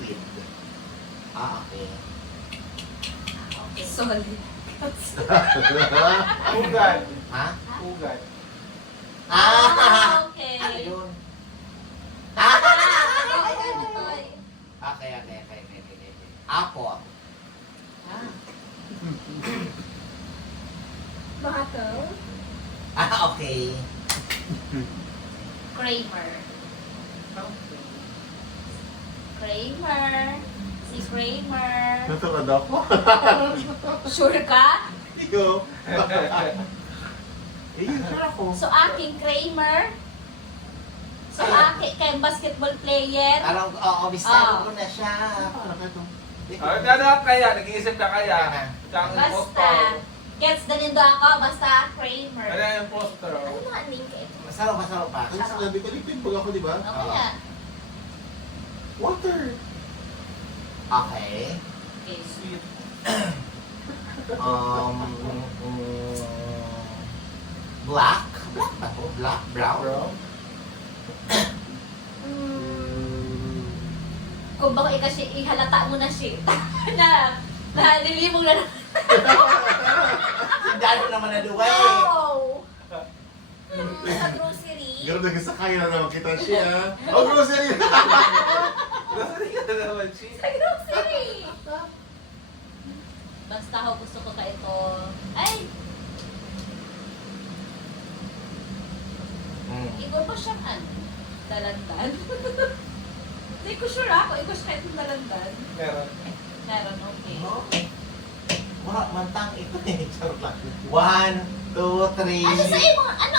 liquid. Okay. Okay. Solid. Ugat. Ha? Ugat. Okay. Ano yun? Okay. Apo. Bottle. Okay. Kramer. Kramer. Si Kramer. Natulad ako. Sure ka? Ikaw. Ayun, sure ako. So, aking Kramer. So, aking kay basketball player. Parang, bisado ko na siya. Parang ito. Ano kaya? Nag-iisip ka kaya? Tsaka ang Basta. impostor. Gets na nindo ako. Basta Kramer. Ano yung impostor? Ano nga name ka ito? Masarap pa. Ano sinabi ko? Liquid bag ako, di ba? Ano kaya? Water. Okay. Okay. Sweet. Black. Black ba to? Black? Brown? Bro. Kung baka ihalata mo na shit. na nilimong na Sindalo naman na duway. No! Sa grocery. Ganun nagsakay na naman kita siya. Oh, grocery! Grocery ka na naman, Chi. Sa grocery! Basta ako gusto ko ka ito. Ay! Igor ba siyang ano? Dalandan? Hindi ko sure ako. Igor siya itong dalandan. Meron. Meron, okay. Wala, mantang ito eh. Charot lang. 1, 2, 3. Ano sa imo? Ano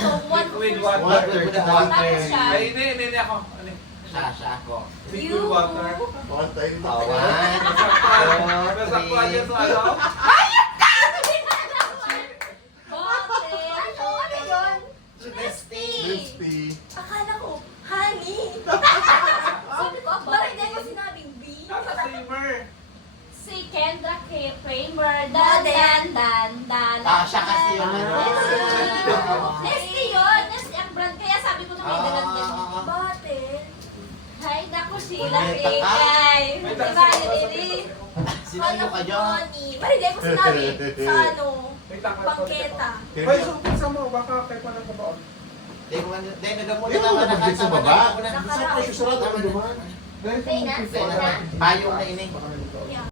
ang one Liquid first- water. Liquid water. Tapos siya. Ay, hindi ako. Ano? Siya ako. Liquid water. Bakit tayo dito? 1, Nasa 2, kuha niya sa ano? Bote! Ano? Ano yun? 3. Crispy. Akala ko, honey. Sabi ko, Parang hindi ko sinabing B. Nasa steamer. si Kendra Kramer, dan. Siya kasi yung ano. Nestle yun! Nestle ang brand. Kaya sabi ko na may dalandan. Bottle. Hay, naku sila, May taka. Pikay. May Diba, taka. Lili? Sino Akala ka ko dyan? honey. Parang hindi ko sinabi sa ano, May takot. bangketa. Hoy, sumpit sa mo. Baka kayo pa nagbabaon. Dahil nagamulit Di ba nabagay sa baba? Nakasama Saan ko siya sarado? Ano naman? Say na. Payong na ini. Yeah.